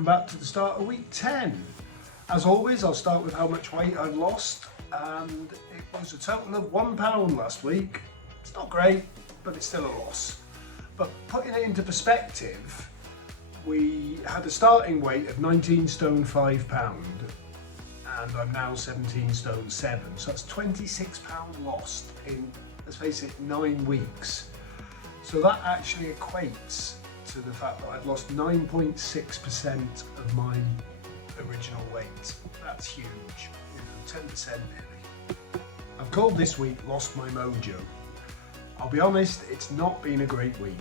welcome back to the start of week 10. As always, I'll start with how much weight I've lost, and it was a total of £1 last week. It's not great, but it's still a loss. But putting it into perspective, we had a starting weight of 19 stone 5 pound, and I'm now 17 stone 7, so that's 26 pound lost in, let's face it, 9 weeks. So that actually equates to the fact that I've lost 9.6% of my original weight. That's huge, 10% nearly. I've called this week Lost My Mojo. I'll be honest, it's not been a great week.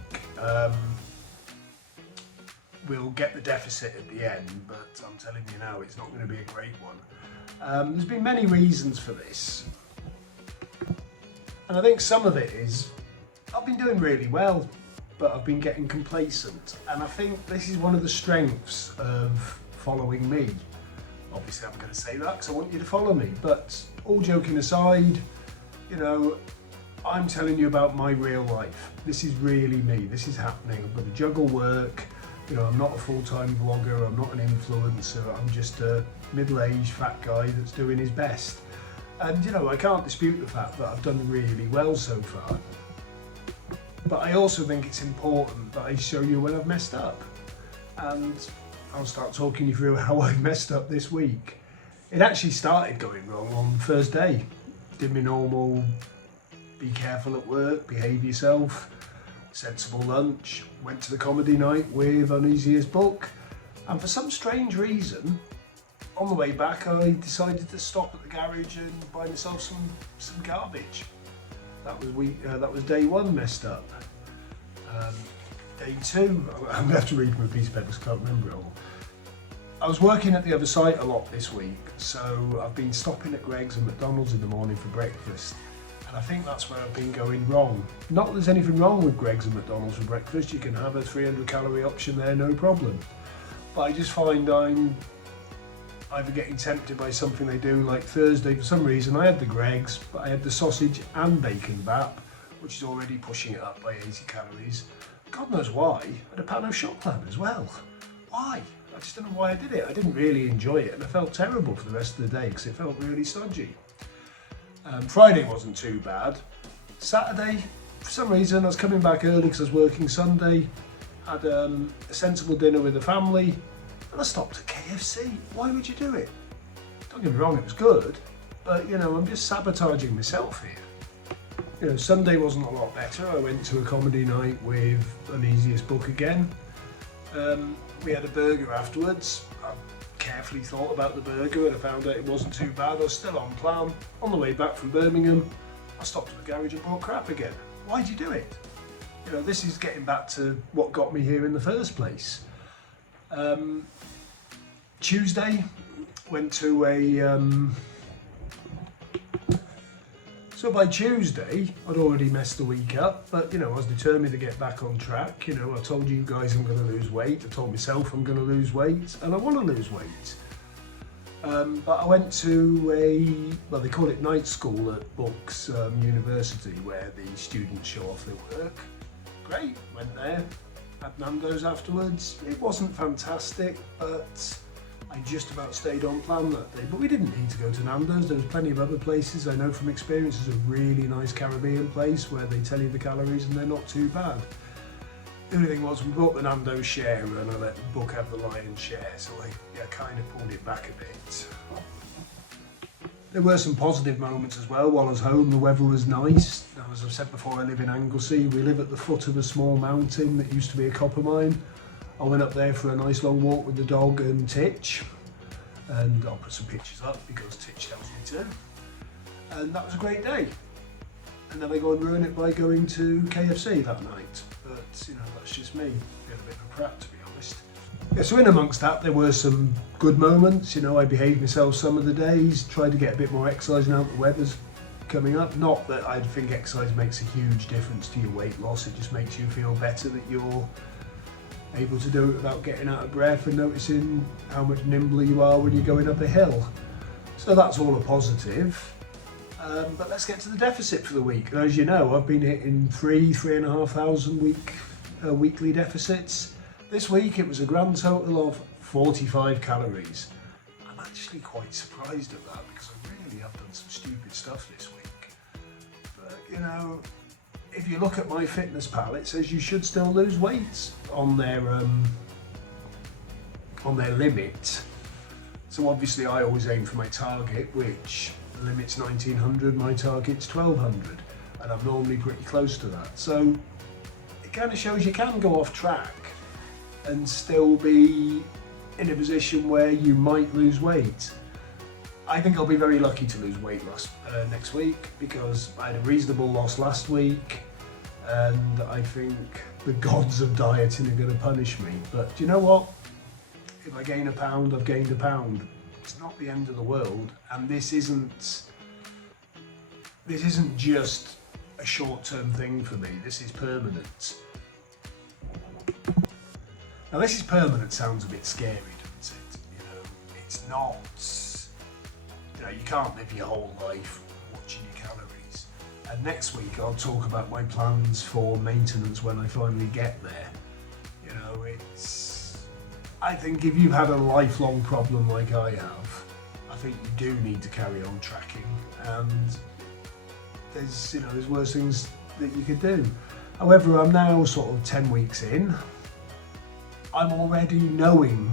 We'll get the deficit at the end, but I'm telling you now, it's not going to be a great one. There's been many reasons for this, and I think some of it is I've been doing really well, but I've been getting complacent, and I think this is one of the strengths of following me. Obviously I'm going to say that because I want you to follow me, but all joking aside, you know, I'm telling you about my real life. This is really me, this is happening. I've got to juggle work, you know, I'm not a full-time vlogger, I'm not an influencer, I'm just a middle-aged fat guy that's doing his best. And you know, I can't dispute the fact that I've done really well so far. But I also think it's important that I show you when I've messed up. And I'll start talking you through how I've messed up this week. It actually started going wrong on the first day. Did my normal, be careful at work, behave yourself, sensible lunch, went to the comedy night with Uneasiest Book. And for some strange reason, on the way back, I decided to stop at the garage and buy myself some garbage. That was day one messed up. Day two, I'm gonna have to read from a piece of paper because I can't remember it all. I was working at the other site a lot this week, so I've been stopping at Greggs and McDonald's in the morning for breakfast, and I think that's where I've been going wrong. Not that there's anything wrong with Greggs and McDonald's for breakfast, you can have a 300 calorie option there, no problem. But I just find I'm either getting tempted by something they do, like Thursday for some reason I had the Greggs, but I had the sausage and bacon bap, which is already pushing it up by 80 calories. God knows why. I had a pan of chocolate as well. Why? I just don't know why I did it. I didn't really enjoy it, and I felt terrible for the rest of the day because it felt really stodgy. Friday wasn't too bad. Saturday, for some reason, I was coming back early because I was working Sunday, had a sensible dinner with the family, and I stopped at KFC. Why would you do it? Don't get me wrong, it was good, but you know, I'm just sabotaging myself here. You know, Sunday wasn't a lot better. I went to a comedy night with Uneasiest Book again. We had a burger afterwards. I carefully thought about the burger and I found out it wasn't too bad. I was still on plan. On the way back from Birmingham, I stopped at the garage and bought crap again. Why'd you do it? You know, this is getting back to what got me here in the first place. Tuesday, went to a... So by Tuesday, I'd already messed the week up, but you know, I was determined to get back on track. You know, I told you guys I'm going to lose weight, I told myself I'm going to lose weight, and I want to lose weight. But I went to well, they call it night school at Bucks University, where the students show off their work. Great, went there, had Nando's afterwards. It wasn't fantastic, but I just about stayed on plan that day. But we didn't need to go to Nando's, there was plenty of other places. I know from experience there's a really nice Caribbean place where they tell you the calories and they're not too bad. The only thing was we bought the Nando's share and I let the book have the lion's share, so I kind of pulled it back a bit. There were some positive moments as well. While I was home, the weather was nice. As I've said before, I live in Anglesey. We live at the foot of a small mountain that used to be a copper mine. I went up there for a nice long walk with the dog and Titch, and I'll put some pictures up because Titch tells me to. And that was a great day. And then I go and ruin it by going to KFC that night. But you know, that's just me. Being a bit of a prat, to be honest. Yeah, so in amongst that, there were some good moments. You know, I behaved myself some of the days, tried to get a bit more exercise now that the weather's coming up. Not that I think exercise makes a huge difference to your weight loss, it just makes you feel better that you're able to do it without getting out of breath and noticing how much nimbler you are when you're going up a hill. So that's all a positive. But let's get to the deficit for the week. And as you know, I've been hitting 3,500 weekly deficits. This week it was a grand total of 45 calories. I'm actually quite surprised at that because I really have done some stupid stuff this week. But you know, if you look at MyFitnessPal, it says you should still lose weight on their limit. So obviously I always aim for my target, which the limit's 1900, my target's 1200, and I'm normally pretty close to that. So it kind of shows you can go off track and still be in a position where you might lose weight. I think I'll be very lucky to lose weight loss next week because I had a reasonable loss last week, and I think the gods of dieting are going to punish me. But do you know what? If I gain a pound, I've gained a pound. It's not the end of the world, and this isn't just a short-term thing for me. This is permanent. Now, this is permanent sounds a bit scary, doesn't it? You know, it's not. You know, you can't live your whole life watching your calories. And next week, I'll talk about my plans for maintenance when I finally get there. You know, I think if you've had a lifelong problem like I have, I think you do need to carry on tracking. And there's worse things that you could do. However, I'm now sort of 10 weeks in. I'm already knowing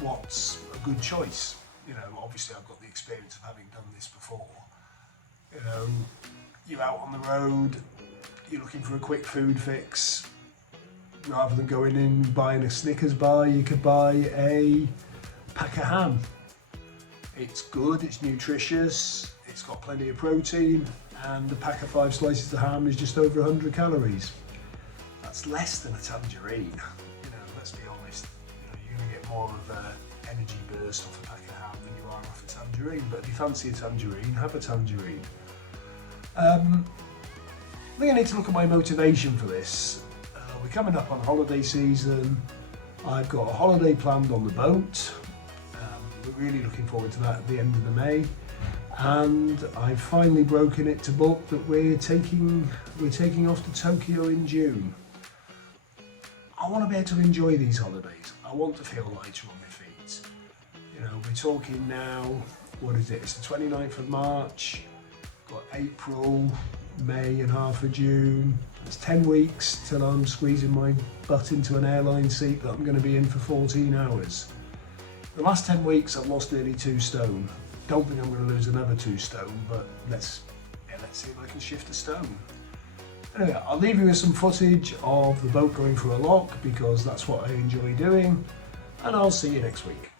what's a good choice. You know, obviously I've got the experience of having done this before. You know, you're out on the road, you're looking for a quick food fix. Rather than going in and buying a Snickers bar, you could buy a pack of ham. It's good, it's nutritious, it's got plenty of protein, and the pack of 5 slices of ham is just over 100 calories. That's less than a tangerine. You know, let's be honest. You know, you're going to get more of an energy burst off a pack of ham than you are off a tangerine. But if you fancy a tangerine, have a tangerine. I think I need to look at my motivation for this. We're coming up on holiday season. I've got a holiday planned on the boat. We're really looking forward to that at the end of the May. And I've finally broken it to book that we're taking off to Tokyo in June. I want to be able to enjoy these holidays. I want to feel lighter on my feet. You know, we're talking now, what is it? It's the 29th of March. Got April, May and half of June. It's 10 weeks till I'm squeezing my butt into an airline seat that I'm going to be in for 14 hours. The last 10 weeks I've lost nearly 2 stone. Don't think I'm going to lose another 2 stone, but let's see if I can shift a stone. Anyway, I'll leave you with some footage of the boat going for a lock because that's what I enjoy doing, and I'll see you next week.